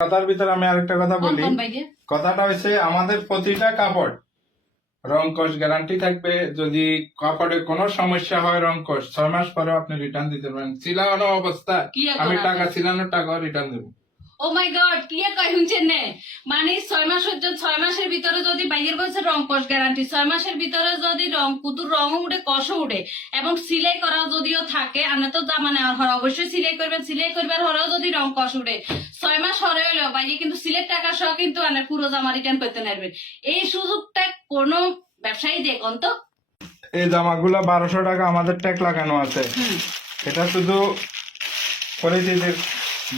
কথার ভিতরে আমি আরেকটা কথা বলি। কথাটা হচ্ছে আমাদের প্রতিটা কাপড় রং কস গ্যারান্টি থাকবে। যদি কাপড়ে কোনো সমস্যা হয় রং কস 6 মাস পরে আপনি রিটার্ন দিতে পারেন। চিলানো অবস্থা আমি টাকা চিলানোর টাকা রিটার্ন দেবো। ও মাই গড, কি কয় শুনছেন নে? মানে 6 মাস হচ্ছে, 6 মাসের ভিতরে যদি বাইরের বলছে রং কস গ্যারান্টি, 6 মাসের ভিতরে যদি রং কুতুর রং উঠে কষও উঠে এবং সিলাই করা যদিও থাকে, আমরা তো জামা নেওয়ার হর অবশ্যই সিলাই করবেন, সিলাই করবার হরেও যদি রং কষ উঠে 6 মাস হরে হলেও বাইরে কিন্তু সিলের টাকা সহ কিন্তু আনার পুরো জামা রিটার্ন করতে নেবেন। এই সুযোগটা কোনো ব্যবসায়ী দেখুন তো। এই জামাগুলো 1200 টাকা আমাদের ট্যাগ লাগানো আছে। এটা শুধু পরিচিতির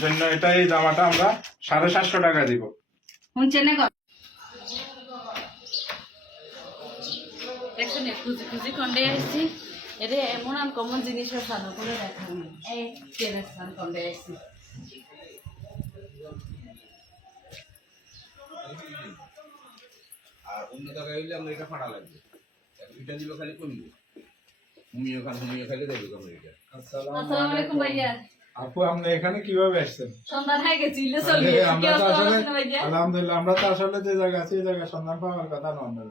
জন্য। এটা এই জামাটা আমরা 750 টাকা দিব। শুনছেন না? দেখছেন খুঁজি খুঁজি কন্ডে আসছি। এটা এমন আনকমন জিনিসের সাদা করে দেখা নেই। এই কেনেস্তান কন্ডে আসছি। আর অন্য জায়গায় হইলে আমরা এটা ফাটা লাগবে। এটা দিল খালি কমবে। হুমিও খালি দেবে কেমন এটা। আসসালামু আলাইকুম ভাইয়া। আপু আপনি এখানে কিভাবে আসছেন? সন্ধান হয়ে গেছে, ইলে চলে এসেছি। কি অবস্থা আপনার ভাইয়া? আলহামদুলিল্লাহ। আমরা তো আসলে যে জায়গা আছে এই জায়গা সন্ধান পাওয়ার কথা না আমাদের।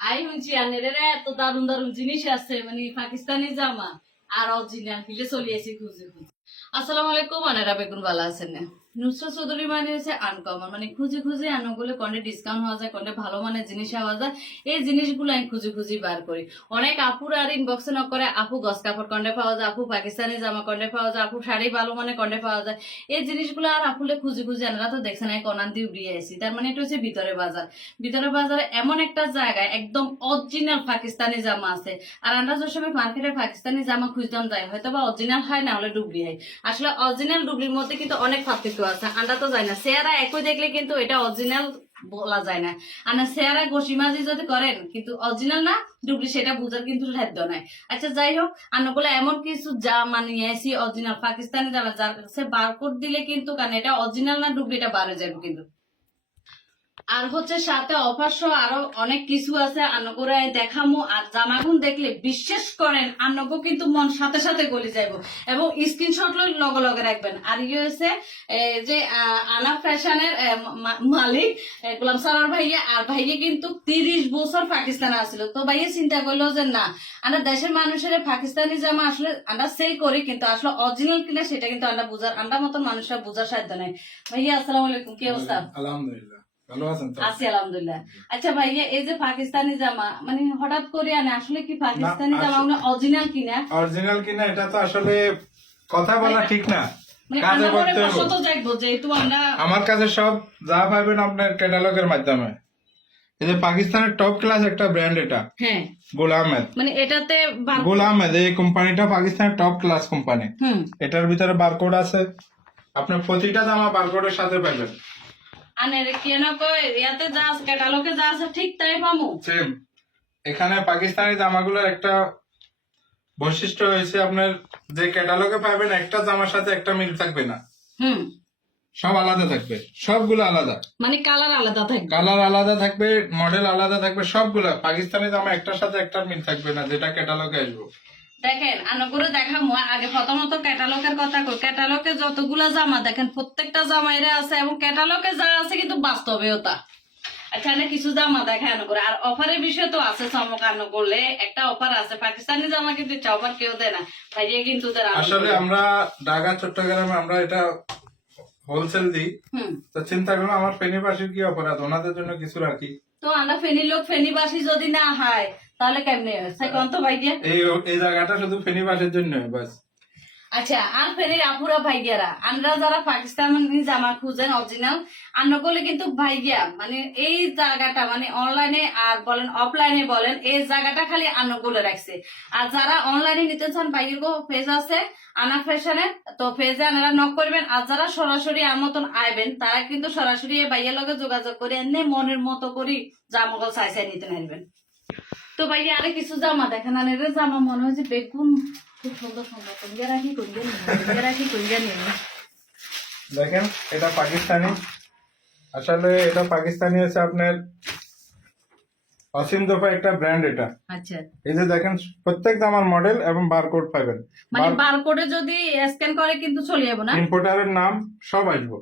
আই শুনছি আনেরে এত দারুণ দারুণ জিনিস আছে, মানে পাকিস্তানি জামা আর অরিজিনাল ফিলে চলে এসেছি খুঁজে খুঁজে। আসসালামু আলাইকুম, আনারা বেগুন ভালো আছেন না? নুসরাত চৌধুরী মানে হচ্ছে আনকমন, মানে খুঁজে খুঁজে আনগুলো কোনটা ডিসকাউন্ট হওয়া যায়, কোনটা ভালো মানের জিনিস হওয়া যায়, এই জিনিসগুলো আমি খুঁজে খুঁজে বার করি। অনেক আপুর আর ইনবক্সে ন করে আপু গস কাপড় কন্ডে পাওয়া যায়, আপু পাকিস্তানি জামা কন্ডে পাওয়া যায়, আপু শাড়ি ভালো মানে কন্ডে পাওয়া যায়। এই জিনিসগুলো আর আপুলে খুঁজে খুঁজে আনারা তো দেখছেন এক অনান দিয়ে উড়িয়ে আসি। তার মানে এটা হচ্ছে ভিতরে বাজার। ভিতরে বাজারে এমন একটা জায়গায় একদম অরিজিনাল পাকিস্তানি জামা আছে। আর আমরা যে সময় মার্কেটে পাকিস্তানি জামা খুঁজতাম যাই, হয়তো বা অরিজিনাল হয় না হলে ডুবলি হয়। আসলে অরিজিনাল ডুবলির মধ্যে কিন্তু অনেক পার্থক্য আছে। আমরা তো যাই না, চেহারা একই দেখলে কিন্তু এটা অরিজিনাল বলা যায় না। আর না চেহারা গসিমাজি যদি করেন কিন্তু অরিজিনাল না ডুবলি সেটা বুঝার কিন্তু সাধ্য নাই। আচ্ছা যাই হোক, আনগুলো এমন কিছু জামা নিয়ে আসি অরিজিনাল পাকিস্তানি জামা, যার কাছে বারকোড দিলে কিন্তু কারণ এটা অরিজিনাল না ডুবলি এটা বার হয়ে যাবে কিন্তু। আর হচ্ছে সাথে অফার সহ আরো অনেক কিছু আছে আনগরে দেখামো। আর জামাগুন দেখলে বিশ্বাস করেন আনগো কিন্তু মন সাথে সাথে গলে যাইব এবং স্ক্রিনশট লগে লগে রাখবেন। আর ইয়ে হচ্ছে যে আনা ফ্যাশনের মালিক গোলাম সারার ভাইয়া, আর ভাইয়া কিন্তু 30 বছর পাকিস্তানে আসছিল। তো ভাইয়া চিন্তা করলো যে না, আমরা দেশের মানুষের পাকিস্তানি জামা আসলে আমরা সেল করি, কিন্তু আসলে অরিজিনাল কিনা সেটা কিন্তু আমরা বুঝার, আমরা মতন মানুষরা বুঝার সাধ্য নাই। ভাইয়া আসসালামু আলাইকুম, কি অবস্থা? আলহামদুলিল্লাহ ভালো আছেন তো? আছি আলহামদুলিল্লাহ। আচ্ছা ভাইয়া, এই যে পাকিস্তানি জামা মানে হঠাৎ করে আনে, আসলে কি পাকিস্তানি জামা অরিজিনাল কিনা? অরিজিনাল কিনা এটা তো আসলে কথা বলা ঠিক না। মানে কাজে আমরা পরে করতে হবে। কষ্ট দেখবো যেহেতু আমরা আমার কাছে সব যা পাবেন আপনার ক্যাটালগের মাধ্যমে। এই যে পাকিস্তানের টপ ক্লাস একটা ব্র্যান্ড, এটা হ্যাঁ গোলামেদ। মানে এটাতে গোলামেদ এই কোম্পানিটা পাকিস্তানের টপ ক্লাস কোম্পানি। এটার ভিতরে বারকোড আছে। আপনার প্রতিটা জামা বারকোডের সাথে পাবেন। আনের কেন কই ইয়াতে যা আছে ক্যাটালগে যা আছে ঠিক তাই পামু সেম। এখানে পাকিস্তানি জামাগুলোর একটা বৈশিষ্ট্য হয়েছে, আপনার যে ক্যাটালগে পাবেন একটা জামার সাথে একটা মিল থাকবে না। সব আলাদা থাকবে, সবগুলো আলাদা। মানে কালার আলাদা থাকবে, কালার আলাদা থাকবে, মডেল আলাদা থাকবে, সবগুলো। পাকিস্তানি জামা একটার সাথে একটার মিল থাকবে না যেটা ক্যাটালগে আসবে। দেখেন আনগুলো দেখামু। আগে প্রথমত ক্যাটালগের কথা কই। ক্যাটালগে যতগুলা জামা দেখেন প্রত্যেকটা জামাইরে আছে এবং ক্যাটালগে যা আছে কিন্তু বাস্তবেও তা। আচ্ছা না কিছু জামা দেখানো করে। আর অফারের বিষয় তো আছে, চমকানো করলে একটা অফার আছে। পাকিস্তানি জামা কিন্তু অফার কেউ দেয় না, ভাইয়া কিন্তু আসলে আমরা ঢাকা চট্টগ্রামে আমরা এটা হোলসেল দিই। তো চিন্তা করলাম আমার ফেনীবাসীর কি অপরাধ, ওনাদের জন্য কিছু রাখি। তো আমরা ফেনীর লোক, ফেনীবাসী যদি না হয় তাহলে কেমনে হয় তো ভাইয়া? এই জায়গাটা শুধু ফেনীবাসীর জন্য বাস। আচ্ছা, আর ফেনীর আপুরা ভাইয়ারা, আমরা যারা পাকিস্তানি জামা খুঁজেন অরিজিনাল আনগলে কিন্তু ভাইয়া মানে এই জায়গাটা মানে অনলাইনে আর বলেন অফলাইনে বলেন এই জায়গাটা খালি আনগলে রাখছে। আর যারা অনলাইনে নিতে চান ভাইয়ের পেজ আছে আনা ফ্যাশনে, তো পেজে আনারা নক করবেন। আর যারা সরাসরি আমার মতন আইবেন তারা কিন্তু সরাসরি এই ভাইয়ের লগে যোগাযোগ করে এনে মনের মতো করি জামাগুলো চাইছে নিতে নেবেন। তো ভাইয়া আরে কিছু জামা দেখেন, আনের জামা মনে হয় যে বেগুন খুব সুন্দর সুন্দর করিয়া রাখি করিয়া নিয়ে দেখেন এটা পাকিস্তানি। আসলে এটা পাকিস্তানি হচ্ছে আপনার অসীম দফা একটা ব্র্যান্ড এটা। আচ্ছা, এই যে দেখেন প্রত্যেক জামার মডেল এবং বারকোড পাবেন। মানে বারকোডে যদি স্ক্যান করে কিন্তু চলে যাবো না, ইম্পোর্টারের নাম সব আসবে।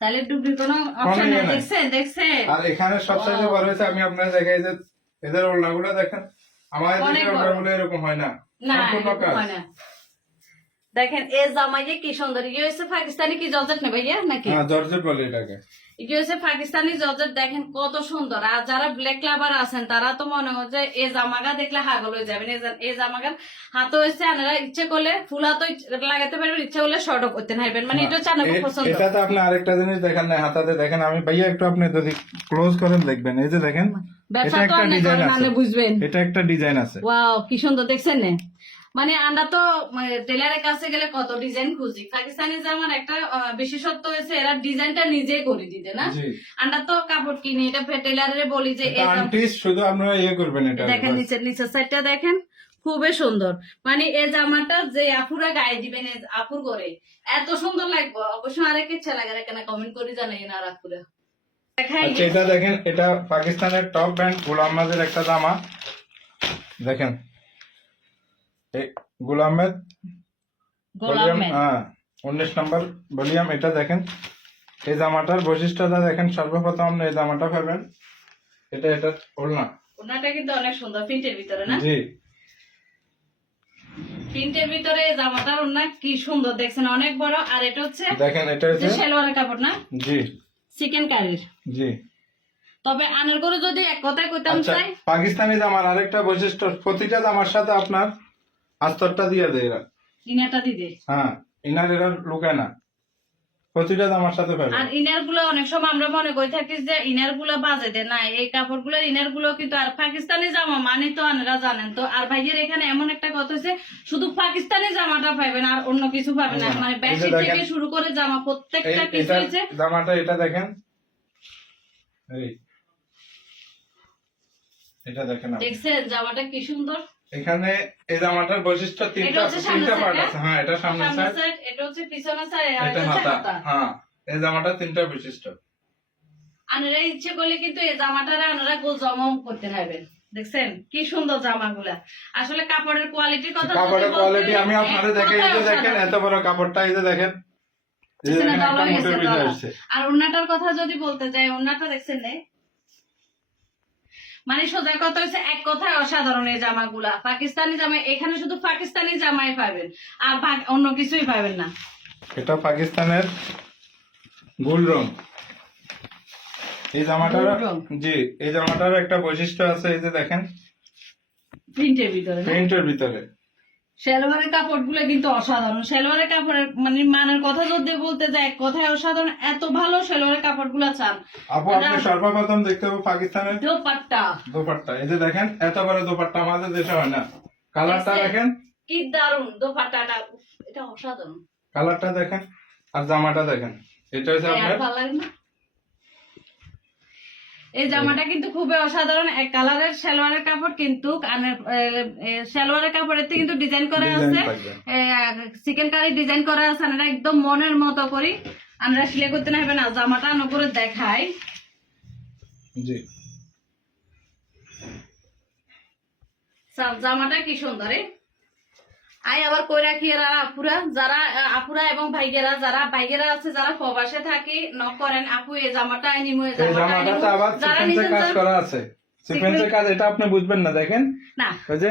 তাহলে ডুবলি কোনো অপশন কোনো নাই, ইয়ে নাই। দেখছেন আর এখানে সবচেয়ে Wow. বড় হয়েছে আমি আপনার দেখাই যে এদের ওড়নাগুলো দেখেন, আমাদের অনেক দেশের বড়। ওড়নাগুলো এরকম হয় না, না সম্পূর্ণ এরকম কাজ। হয় না। দেখেন এ জামাইয়ে কি সুন্দর, ইয়ে হয়েছে পাকিস্তানি কি জর্জেট না ভাইয়া নাকি? হ্যাঁ, জর্জেট বলে এটাকে। ইয়ে হয়েছে পাকিস্তানি জর্জেট, দেখেন কত সুন্দর। আর যারা ব্ল্যাক লাভার আছেন তারা তো মনে হয় যে এই জামাগা দেখলে হাগল হয়ে যাবেন। এই জামাগার হাতে হয়েছে আপনারা ইচ্ছে করলে ফুল হাতও লাগাতে পারবেন, ইচ্ছে করলে শর্টও করতে পারবেন, মানে এটা হচ্ছে আমার খুব পছন্দ। এটাতে আপনি আরেকটা জিনিস দেখেন না, হাতাতে দেখেন, আমি ভাইয়া একটু আপনি যদি ক্লোজ করেন দেখবেন, এই যে দেখেন ব্যবসা এটা তো একটা অনেক ডিজাইন করেন, আছে, মানে বুঝবেন। এটা একটা ডিজাইন আছে। ওয়াও কি সুন্দর, দেখছেন না? মানে আমরা তো টেলারের কাছে গেলে কত ডিজাইন খুঁজি, পাকিস্তানি জামার একটা বিশেষত্ব হয়েছে এরা ডিজাইনটা নিজে করে দিতে না। জি, আমরা তো কাপড় কিনি, এটা টেলারে বলি যে এই আন্টিস শুধু আপনারা ইয়ে করবেন এটা, দেখেন নিচের সাইডটা দেখেন খুবই সুন্দর। মানে এই জামাটা যে আপুরা গায়ে দিবেন, আপুর করে এত সুন্দর লাগবে। অবশ্যই আরেক ইচ্ছা লাগে, এখানে কমেন্ট করে জানাই না আর আপুরা দেখাই। আচ্ছা এটা দেখেন, এটা পাকিস্তানের টপ ব্র্যান্ড গোলাম মাদের একটা জামা, দেখেন এই গোলাম মেদ ভলিউম, হ্যাঁ 19 নম্বর ভলিউম। এটা দেখেন এই জামাটার বৈশিষ্ট্যটা দেখেন, সর্বপ্রথম আপনি এই জামাটা পাবেন, এটা ওড়না, ওনাটা কিন্তু অনেক সুন্দর প্রিন্টের ভিতরে না? জি প্রিন্টের ভিতরে এই জামাটার ওনা কি সুন্দর, দেখছেন অনেক বড়। আর এটা হচ্ছে দেখেন, এটা যে হচ্ছে সালোয়ারের কাপড় না, জি চিকেন কারির। জি। তবে আনার করে যদি এক কথায় কইতাম আচ্ছা, চাই, পাকিস্তানি জামার আরেকটা বৈশিষ্ট্য, প্রতিটা জামার সাথে আপনার আস্তরটা দিয়ে দেয় এরা, ইনারটা দিতে। হ্যাঁ ইনার এরা লুকায় না, প্রতিটা জামার সাথে পাবেন। আর ইনার গুলো অনেক সময় আমরা মনে করে থাকি যে ইনার গুলো বাজে দেয় না, এই কাপড় গুলোর ইনার গুলো কিন্তু, আর পাকিস্তানি জামা মানে তো আপনারা জানেন তো। আর ভাইয়ের এখানে এমন একটা কথা হচ্ছে শুধু পাকিস্তানি জামাটা পাবেন আর অন্য কিছু পাবেন না, মানে বেডশিট থেকে শুরু করে জামা প্রত্যেকটা কিছু হচ্ছে। জামাটা এটা দেখেন, এটা দেখেন আপনি। দেখছেন জামাটা কি সুন্দর। এখানে এই জামাটার বৈশিষ্ট্য তিনটা পার্ট আছে, হ্যাঁ এটা সামনের সামনের সাইড, সাইড, এটা হচ্ছে পিছনের সাইড, আর এটা এটা হচ্ছে হাতা, হাতা। হ্যাঁ এই জামাটা তিনটা বৈশিষ্ট্য। আপনারা ইচ্ছে করলে কিন্তু এই জামাটারা আপনারা গোল জমাও করতে পারবেন। দেখছেন কি সুন্দর জামাগুলা। আসলে কাপড়ের কোয়ালিটির কথা কাপড়ের কোয়ালিটি আমি আপনাদের দেখে, এই যে দেখেন এত বড় কাপড়টা, এই যে দেখেন এই যে দেখেন একটা মোটের ভিতরে আসছে। আর ওন্নাটার কথা যদি বলতে যাই, ওন্নাটা দেখছেন না, মানে সোজা কথা হচ্ছে এক কথায় অসাধারণ এই জামাগুলা। পাকিস্তানি জামা এখানে শুধু পাকিস্তানি জামাই পাবেন, আর অন্য কিছুই পাবেন না। এটা পাকিস্তানের গোল রং, এই জামাটার, গোল রং। জি এই জামাটার একটা বৈশিষ্ট্য আছে, এই যে দেখেন প্রিন্টের ভিতরে না? প্রিন্টের ভিতরে। সালোয়ারের কাপড় গুলো কিন্তু অসাধারণ। সালোয়ারের কাপড়ের মানে মানের কথা যদি বলতে যায় এক কথায় অসাধারণ, এত ভালো সালোয়ারের কাপড় গুলা চান। আপু আপনি সর্বপ্রথম দেখতে পাবো পাকিস্তানের দোপাট্টা, দোপাট্টা, এই যে দেখেন এত বড় দোপাট্টা আমাদের দেশে হয় না। কালারটা দেখেন, কি দারুন দোপাট্টাটা, উফ, এটা অসাধারণ। কালারটা দেখেন, আর জামাটা দেখেন, এটা হচ্ছে আর আপনার, ভালো লাগে না? এই জামাটা কিন্তু খুবই অসাধারণ। এক কালারের সালোয়ারের কাপড়, কিন্তু সালোয়ারের কাপড়ের কিন্তু ডিজাইন করা আছে, চিকেন কারি ডিজাইন করা আছে। আমরা একদম মনের মতো করি আমরা সিলাই করতে না হবে না। জামাটা করে দেখাই, জি জামাটা কি সুন্দর। আই আবার কই রাখি এরা আপুরা, যারা আপুরা এবং ভাইগেরা, যারা ভাইগেরা আছে যারা প্রবাসে থাকি নক করেন, আপু এই জামাটা আইনিমু, এই এই জামাটা জামাটাতে আবার যারা সিকোয়েন্সের কাজ নিজের করা আছে, সিকোয়েন্সের কাজ, এটা আপনি বুঝবেন না, দেখেন না, ওই যে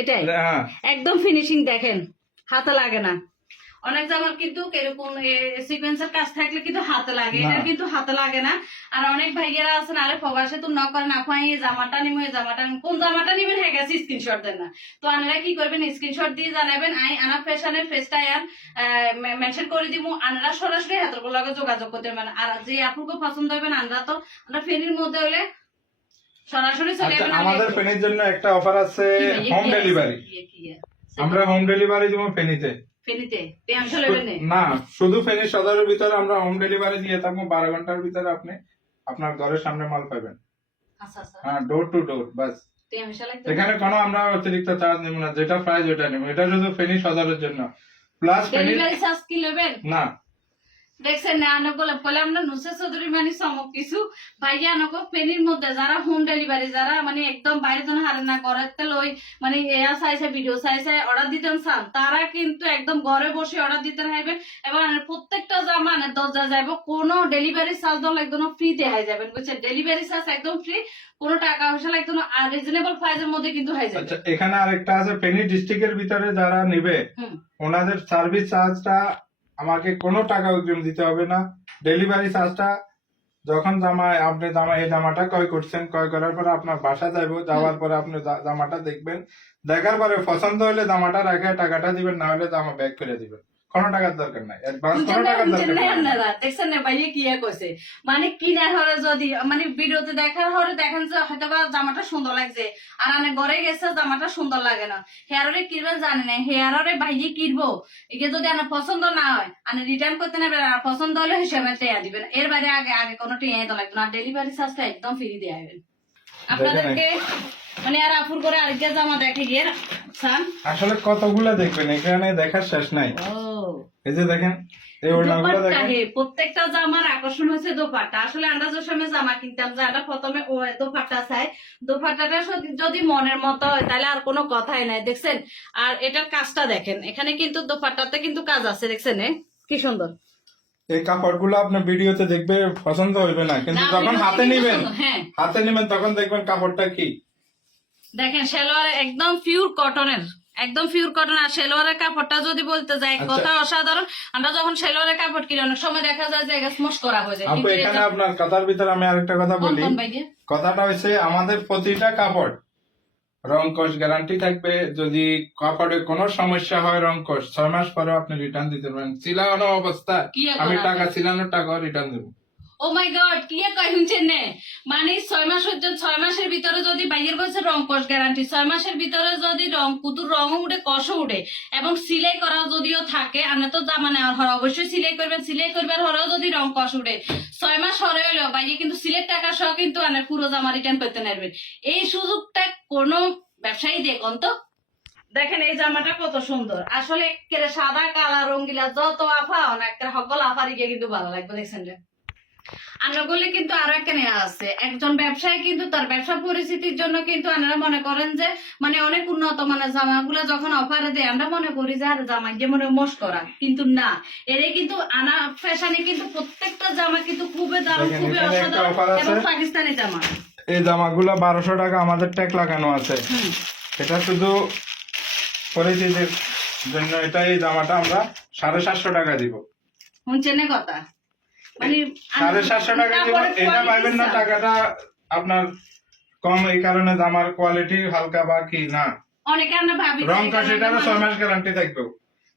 এটাই হ্যাঁ একদম ফিনিশিং দেখেন, হাতে লাগে না। অনেক জামার কিন্তু এরকম সিকোয়েন্সের কাজ থাকলে কিন্তু হাতে লাগে, এটা কিন্তু হাতে লাগে না। আর অনেক ভাইয়েরা আছেন আরে প্রবাসে তো ন করেন, আপু এই জামাটা নিবো, এই জামাটা কোন জামাটা নিবেন হয়ে গেছে স্ক্রিনশট দেন না। তো আপনারা কি করবেন, স্ক্রিনশট দিয়ে জানাবেন, আই আনা ফ্যাশনের ফেসটা মেনশন করে দিব, আপনারা সরাসরি হাতের লগে যোগাযোগ করতে পারবেন। আর যে আপুকে পছন্দ হবেন, আমরা ফেরির মধ্যে হলে সরাসরি চলে আচ্ছা, যাবেন। আমাদের ফেনীর জন্য একটা অফার আছে, হোম ডেলিভারি, আমরা হোম ডেলিভারি দিব ফেনীতে। ফেনীতে পেয়াংশা লেবেন না, শুধু ফেনী সদরের ভিতরে আমরা হোম ডেলিভারি দিয়ে থাকবো, 12 ঘন্টার ভিতরে আপনি আপনার ঘরের সামনে মাল পাবেন। আচ্ছা আচ্ছা, হ্যাঁ ডোর টু ডোর, বাস। পেয়াংশা লাগবে। এখানে কোনো আমরা অতিরিক্ত চার্জ নেব না, যেটা প্রাইস ওটা নেব, এটা শুধু ফেনী সদরের জন্য। প্লাস ফেনী ডেলিভারি চার্জ কি নেবেন? না, দেখছেন না আনকলে বলে আমরা নুসরাত চৌধুরী মানে চমক কিছু ভাইয়া আনক ফেনীর মধ্যে যারা হোম ডেলিভারি যারা মানে একদম বাইরে জন হারে না করতে লই মানে এয়া চাইছে ভিডিও চাইছে অর্ডার দিতেন চান তারা কিন্তু একদম ঘরে বসে অর্ডার দিতে পারবেন এবং প্রত্যেকটা জামা দরজা যাইব কোনো ডেলিভারি চার্জ দল একদম ফ্রি দেখাই যাবেন বুঝছেন ডেলিভারি চার্জ একদম ফ্রি কোনো টাকা পয়সা লাগতো না আর রিজনেবল প্রাইসের মধ্যে কিন্তু হয়ে যাবে। আচ্ছা এখানে আরেকটা আছে ফেনী ডিস্ট্রিক্টের ভিতরে যারা নেবে ওনাদের সার্ভিস চার্জটা আমাকে কোনো টাকা অগ্রিম দিতে হবে না। ডেলিভারি চার্জটা যখন আপনি এই জামাটা ক্রয় করছেন ক্রয় করার পরে আপনার বাসা যাইবো যাওয়ার পরে আপনি জামাটা দেখবেন দেখার পরে পছন্দ হলে জামাটা রেখে টাকাটা দিবেন না হলে জামা ব্যাক করে দিবেন কোনো টাকার দরকার নাই অ্যাডভান্স কোনো টাকার দরকার নাই। দেখছেন না ভাইয়া কি কইছে মানে কিনার হরে যদি মানে ভিডিওতে দেখার হরে দেখেন যে হয়তো বা জামাটা সুন্দর লাগছে আর আনে ঘরে গেছে জামাটা সুন্দর লাগে না হেয়ারে কিনবেন জানে না হেয়ারে ভাইয়ে কিনবো একে যদি আনা পছন্দ না হয় আনে রিটার্ন করতে নেবেন আর পছন্দ হলে হিসেবে টেয়া দিবেন এর বাইরে আগে আগে কোনো টেয়া তো লাগবে না ডেলিভারি চার্জটা একদম ফ্রি দিয়ে আসবেন আপনাদেরকে মানে আর আপুর করে আরেকটা জামা দেখে গিয়ে সান আসলে কতগুলা দেখবেন এখানে দেখার শেষ নাই। এই যে দেখেন এই ওড়নাগুলো দেখেন প্রত্যেকটা জামার আকর্ষণ হচ্ছে দোপাট্টা আসলে আমরা যে সময় জামা কিনতাম যারা প্রথমে ও দোপাট্টা চাই দোপাট্টাটা যদি মনের মতো হয় তাহলে আর কোনো কথাই নাই দেখছেন আর এটার কাজটা দেখেন এখানে কিন্তু দোপাট্টাতে কিন্তু কাজ আছে দেখছেন কি সুন্দর এই কাপড়গুলো আপনার ভিডিওতে দেখবে পছন্দ হইবে না কিন্তু যখন হাতে নিবেন তখন দেখবেন কাপড়টা কি দেখেন সালোয়ার একদম পিওর কটনের একদম পিওর কটন আর সালোয়ারের কাপড়টা যদি বলতে যাই কথা অসাধারণ আমরা যখন সালোয়ারের কাপড় কিনি অনেক সময় দেখা যায় যে স্মশ করা হয়ে যায় আপু এখানে আপনার কথার ভিতরে আমি আরেকটা কথা বলি কথাটা হচ্ছে আমাদের প্রতিটা কাপড় রং কস গ্যারান্টি থাকবে যদি কাপড়ে কোনো সমস্যা হয় রং কস 6 মাস পরে আপনি রিটার্ন দিতে পারেন চিলানো অবস্থা আমি টাকা চিলানোর টাকা রিটার্ন দেবো। ও মাই গড কি কয় শুনছেন না মানে 6 মাস পর্যন্ত 6 মাসের ভিতরে যদি বাইরের বলছে রং কস গ্যারান্টি 6 মাসের ভিতরে যদি রং কুতুর রঙও উঠে কষও উঠে এবং সিলাই করা যদিও থাকে আমরা তো জামা নেওয়ার হর অবশ্যই সিলাই করবেন সিলাই করবার হরেও যদি রং কষ উঠে 6 মাস হরে হলেও বাইরে কিন্তু সিলের টাকা সহ কিন্তু আনার পুরো জামা রিটার্ন করতে পারবেন এই সুযোগটা কোনো ব্যবসায়ী দেখুন তো দেখেন এই জামাটা কত সুন্দর আসলে একেবারে সাদা কালা রঙিলা যত আফা অনেক সকল আফারি গিয়ে কিন্তু ভালো লাগবে দেখছেন যে আনাগুলি কিন্তু আরো একটা নেওয়া আছে একজন ব্যবসায়ী কিন্তু তার ব্যবসা পরিস্থিতির জন্য কিন্তু আপনারা মনে করেন যে মানে অনেক উন্নত মানের জামাগুলো যখন অফারে দেয় আমরা মনে করি যে আর জামা গিয়ে মনে মোশ করা কিন্তু না এর কিন্তু আনা ফ্যাশনে কিন্তু প্রত্যেকটা জামা কিন্তু খুবই দারুণ খুবই অসাধারণ এবং পাকিস্তানি জামা এই জামাগুলো 1200 টাকা আমাদের ট্যাগ লাগানো আছে এটা শুধু পরিচিতির জন্য এটা এই জামাটা আমরা 750 টাকা দিব শুনছেন কথা মানে 750 টাকা দিব এটা পাইবেন না টাকাটা আপনার কম এই কারণে জামার কোয়ালিটি হালকা বা কি না অনেকে আমরা ভাবি রং কস এটা 6 মাস গ্যারান্টি থাকবে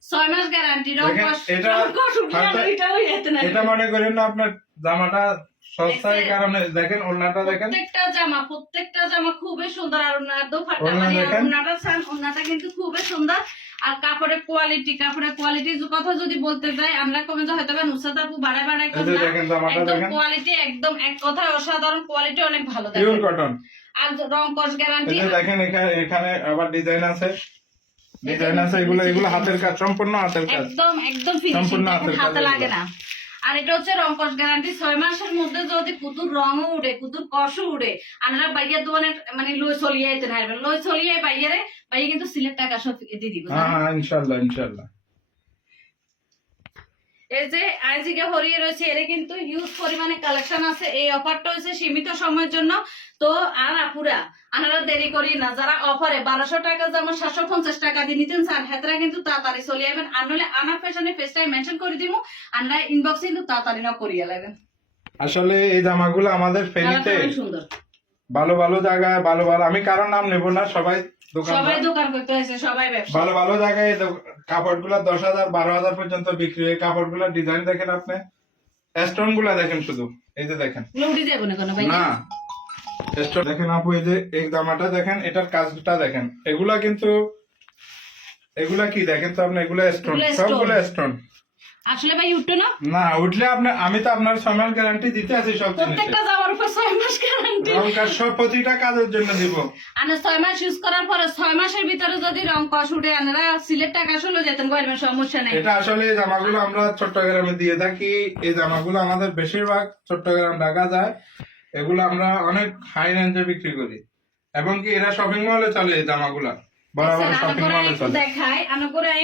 6 মাস গ্যারান্টি রং কস এটা মনে করেন না আপনার জামাটা সস্তা এই কারণে দেখেন ওড়নাটা দেখেন প্রত্যেকটা জামা খুবই সুন্দর আর ওড়নার দোপাট্টা মানে ওড়নাটা সান ওড়নাটা কিন্তু খুবই সুন্দর আর কাপড়ের কোয়ালিটির কথা যদি বলতে যাই আমরা কমে যে হয়তো নুসরাত আপু বাড়ায় একদম কোয়ালিটি একদম এক কথায় অসাধারণ কোয়ালিটি অনেক ভালো পিওর কটন আর রং কস গ্যারান্টি দেখেন এখানে আবার ডিজাইন আছে এগুলো হাতের কাজ সম্পূর্ণ হাতের কাজ একদম ফিনিশিং হাতে লাগে না আর এটা হচ্ছে রং কস গ্যারান্টি 6 মাসের মধ্যে যদি কুতুর রঙও উঠে কুতুর কষও উঠে আমরা বাইয়ের দোকানে মানে লই চলিয়ে যেতে পারবেন লই চলিয়ে বাইরে কিন্তু সিলেট টাকা সব দিয়ে দিব হ্যাঁ ইনশাআল্লাহ এই যে আইজিকে ভরিয়ে রয়েছে এর কিন্তু হিউজ পরিমাণে কালেকশন আছে এই অফারটা হচ্ছে সীমিত সময়ের জন্য তো আর আপুরা আনারা দেরি করি না যারা অফারে 1200 টাকা জামা 750 টাকা দিয়ে নিতেন স্যার হেতরা কিন্তু তাড়াতাড়ি চলে যাবেন আর নলে আনা ফ্যাশনে ফেসটাই মেনশন করে দিব আমরা ইনবক্সে কিন্তু তাড়াতাড়ি না করিয়ে লাগবেন আসলে এই জামাগুলো আমাদের ফেনীতে ভালো জায়গায় ভালো আমি কারণ নাম নেব না সবাই দোকান করতে হয়েছে সবাই ব্যবসা ভালো জায়গায় কাপড়গুলো 10,000 12,000 পর্যন্ত বিক্রি হয় কাপড়গুলো ডিজাইন দেখেন আপনি স্টোন গুলা দেখেন শুধু এই যে দেখেন না স্টোন দেখেন আপু এই যে এই জামাটা দেখেন এটার কাজটা দেখেন এগুলা কি দেখেন তো আপনি এগুলা স্টোন সবগুলো স্টোন আসলে ভাই উঠতো না না উঠলে আমি তো আপনার 6 মাস গ্যারান্টি দিতে আছি সব জিনিসে প্রত্যেকটা জামার উপর 6 মাস গ্যারান্টি রং কাজ সব প্রতিটা কাজের জন্য দিব আনে 6 মাস ইউজ করার পরে 6 মাসের ভিতরে যদি রং কষ উঠে আনারা সিলেট টাকা শুলো যেতেন পারবেন, সমস্যা নাই। এটা আসলে এই জামাগুলো আমরা চট্টগ্রামে দিয়ে থাকি। এই জামাগুলো আমাদের বেশিরভাগ চট্টগ্রাম ঢাকা যায়, এগুলো আমরা অনেক হাই রেঞ্জে বিক্রি করি এবং কি এরা শপিং মলে চলে এই জামাগুলা, বরাবর শপিং মলে চলে।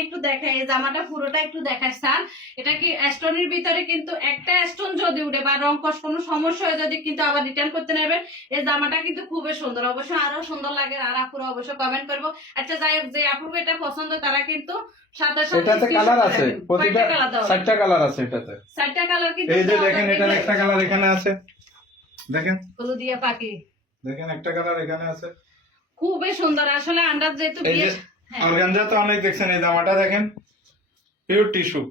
একটু দেখাই এই জামাটা পুরোটা একটু দেখাচ্ছেন। এটা কি স্টোনের ভিতরে কিন্তু একটা স্টোন যদি উঠে বা রং কষ কোনো সমস্যা হয় যদি কিন্তু আবার রিটার্ন করতে নেবেন। এই জামাটা কিন্তু খুবই সুন্দর, অবশ্যই আরো সুন্দর লাগে আর আপুরা অবশ্যই কমেন্ট করবো। আচ্ছা যাই হোক, যে আপুকে এটা পছন্দ তারা কিন্তু সাথে সাথে এটাতে কালার আছে, প্রতিটা কয়টা কালার দেওয়া? 4টা কালার আছে এটাতে। 4টা কালার কিন্তু এই যে দেখেন এটার একটা কালার এখানে আছে, দেখেন হলুদিয়া পাখি, দেখেন একটা কালার এখানে আছে। খুবই সুন্দর। আসলে আমরা যেহেতু এই যে অর্গানজা তো অনেক দেখছেন, এই জামাটা দেখেন পিওর টিস্যু,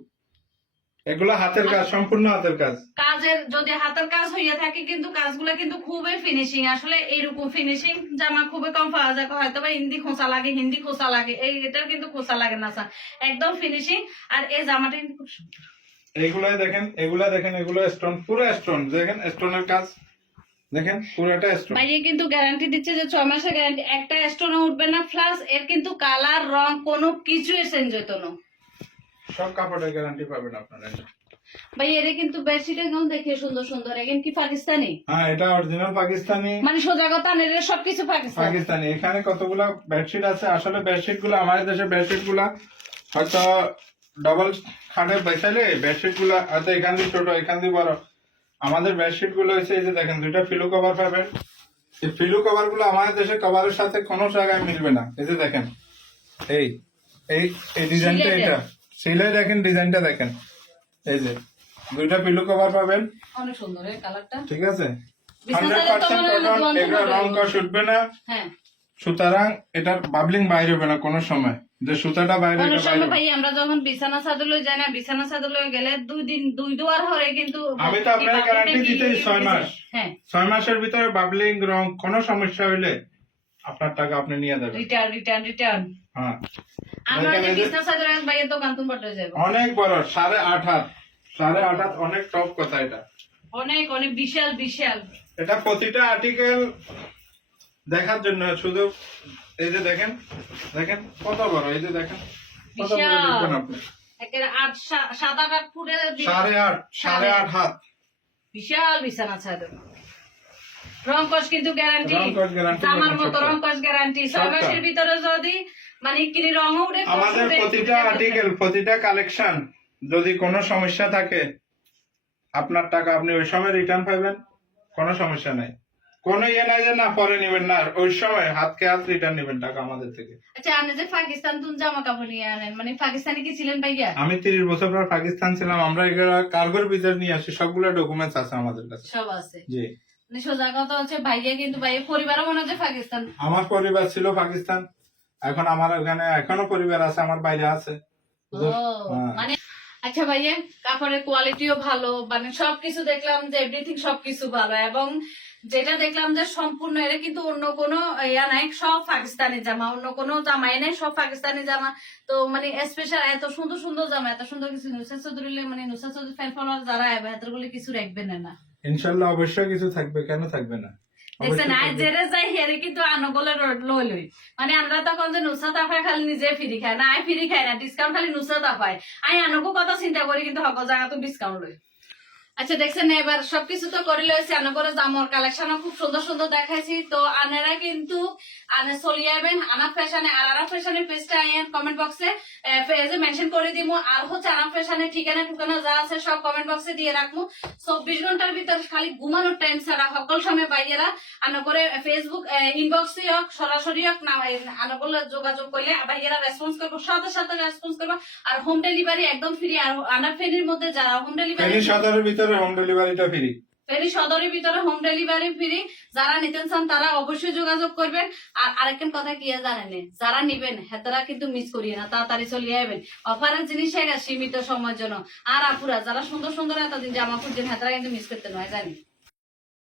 এগুলো হাতের কাজ, সম্পূর্ণ হাতের কাজ। কাজের যদি হাতের কাজ হইয়া থাকে কিন্তু কাজগুলো কিন্তু খুবই ফিনিশিং। আসলে এইরকম ফিনিশিং জামা খুবই কম পাওয়া যায়, হয়তো বা হিন্দি খোঁচা লাগে, হিন্দি খোঁচা লাগে, এটার কিন্তু খোঁচা লাগে না স্যার, একদম ফিনিশিং। আর এই জামাটা কিন্তু খুব সুন্দর। এইগুলাই দেখেন, এগুলা দেখেন, এগুলো স্টোন, পুরো স্টোন, দেখেন স্টোনের কাজ দেখেন, পুরোটা স্টোন। ভাইয়া কিন্তু গ্যারান্টি দিচ্ছে যে 6 মাসের গ্যারান্টি, একটা স্টোনও উঠবে না, প্লাস এর কিন্তু কালার রং কোনো কিছুই চেঞ্জ হইতো না। সব কাপড়ের গ্যারান্টি পাবেন আপনারা। ভাই এর কিন্তু বেডশিট একদম দেখে সুন্দর সুন্দর, এখন কি পাকিস্তানি? হ্যাঁ এটা অরিজিনাল পাকিস্তানি, মানে সোজা কথা এর সবকিছু পাকিস্তানি। পাকিস্তানি। এখানে কতগুলা বেডশিট আছে, আসলে বেডশিট গুলো আমাদের দেশের বেডশিট গুলা হয়তো ডবল খাটে বেচাইলে বেডশিট গুলা হয়তো এখান দিয়ে ছোট, এখান দিয়ে বড়। আমাদের বেডশিট গুলো হচ্ছে এই যে দেখেন, 2টা পিলো কভার পাবেন। এই পিলো কভার গুলো আমাদের দেশের কভারের সাথে কোনো জায়গায় মিলবে না। এই যে দেখেন, এই এই এই ডিজাইনটা, এটা সিলাই দেখেন, ডিজাইনটা দেখেন। এই যে 2টা পিলো কভার পাবেন, অনেক সুন্দর এই কালারটা। ঠিক আছে, বিছানায় 100% তো মনে হয় কটন, এগুলো রং কষ উঠবে না। হ্যাঁ, সুতরাং এটার বাবলিং বাইরে হবে না কোনো সময়, যে সুতাটা বাইরে, অনেক এটা বাইরে সময় হবে। ভাই আমরা যখন বিছানা চাদর লই যাই না, বিছানা চাদর লই গেলে 2 দিন 2 দুয়ার হরে কিন্তু আমি তো আপনার গ্যারান্টি দিতেই 6 মাস। হ্যাঁ, 6 মাসের ভিতরে বাবলিং রং কোনো সমস্যা হইলে আপনার টাকা আপনি নিয়ে যাবেন। রিটার্ন। হ্যাঁ, আমরা দেখেন যে এই যে বিছানা চাদর ভাইয়ের দোকান তুমি বটে যাব। অনেক বড়, 8.5 হাত, 8.5 হাত, অনেক টপ কথা এটা। অনেক অনেক বিশাল। এটা প্রতিটা আর্টিকেল দেখার জন্য শুধু এই যে দেখেন, দেখেন কত বড়, এই যে দেখেন কত বড়, বিশাল। দেখবেন আপনি একেবারে 7-8 ফুটের 8.5 হাত বিশাল বিছানা চাদর। রং কষ কিন্তু গ্যারান্টি, রং কষ guarantee আমার পাবেন মতো সবটা। রং কষ গ্যারান্টি। 6 সবটা। মাসের ভিতরে যদি মানে কিনি রং উঠে আমাদের প্রতিটা আর্টিকেল, প্রতিটা কালেকশন যদি কোনো সমস্যা থাকে আপনার টাকা আপনি ওই সময় রিটার্ন পাবেন, কোনো সমস্যা নাই। কোনো ইয়ে নাই যে না পরে নেবেন না, ওই সময় হাতকে হাত রিটার্ন নেবেন টাকা আমাদের থেকে। আচ্ছা, আপনি যে পাকিস্তান তুন জামা কাপড় নিয়ে আনেন, মানে পাকিস্তানি কি ছিলেন ভাইয়া? আমি 30 বছর পর পাকিস্তান ছিলাম, আমরা এগুলো কার্গোর ভিতর নিয়ে আসি, সবগুলো ডকুমেন্টস আছে আমাদের কাছে। সব আছে। জি, মানে সোজা কথা হচ্ছে ভাইয়া কিন্তু ভাইয়ের পরিবারও মনে হচ্ছে পাকিস্তান। আমার পরিবার ছিল পাকিস্তান, এখন আমার ওখানে এখনো পরিবার আছে, আমার বাইরে আছে। ও হ্যাঁ। মানে আচ্ছা ভাইয়া, কাপড়ের কোয়ালিটিও ভালো, মানে সবকিছু দেখলাম যে এভরিথিং সবকিছু ভালো, এবং যেটা দেখলাম যে সম্পূর্ণ এর কিন্তু অন্য কোনো ইয়া নাই, সব পাকিস্তানি জামা, অন্য কোনো জামাই নাই, সব পাকিস্তানি জামা। তো মানে স্পেশাল এত সুন্দর সুন্দর জামা, এত সুন্দর কিছু নুসরাত চৌধুরী, মানে নুসরাত চৌধুরী ফ্যান ফলোয়ার যারা এত বলে কিছু রাখবেন না। ইনশাল্লাহ অবশ্যই কিছু থাকবে, কেন থাকবে না। দেখছেন, অবশ্যই আজ থাকবে। জেরে যাই হেরে কিন্তু আনগলে লই লই, মানে আমরা তখন যে নুসরাত আপায় খালি নিজে ফ্রি খায় না, আই ফ্রি খাই না, ডিসকাউন্ট খালি নুসরাত আপায়, আই আনগো কথা চিন্তা করি কিন্তু সকল জায়গা তো ডিসকাউন্ট লই। আচ্ছা দেখছেন, এবার সবকিছু তো করে লইছি, আনগরে জামর কালেকশনও খুব সুন্দর সুন্দর দেখাইছি। তো আনারা কিন্তু আনে চলে যাবেন আনাফ ফ্যাশনে, আর আনাফ ফ্যাশনের পেজটা আইন কমেন্ট বক্সে পেজে মেনশন করে দিব, আর হচ্ছে আনাফ ফ্যাশনের ঠিকানা যা আছে সব কমেন্ট বক্সে দিয়ে রাখবো। 24 ঘন্টার ভিতর খালি ঘুমানোর টাইম ছাড়া সকল সময় বাইরেরা আনগরে ফেসবুক ইনবক্সে হোক, সরাসরি হোক না, আনগলে যোগাযোগ করলে ভাইয়েরা রেসপন্স করবো, সাথে সাথে রেসপন্স করবো। আর হোম ডেলিভারি একদম ফ্রি। আর আনাফ ফ্যানির মধ্যে যারা হোম ডেলিভারি, ফেনী সদরের ভিতরে হোম ডেলিভারিটা ফ্রি, ফেনী সদরের ভিতরে হোম ডেলিভারি ফ্রি। যারা নিতে চান তারা অবশ্যই যোগাযোগ করবেন। আর আরেকটা কথা কি জানেন, যারা নিবেন হেতারা কিন্তু মিস করিয়ে না, তাড়াতাড়ি চলে যাবেন। অফারের জিনিস সীমিত সময়ের জন্য। আর আপুরা যারা সুন্দর সুন্দর এতদিন জামা খুঁজছেন হেতারা কিন্তু মিস করতে নয়, জানি।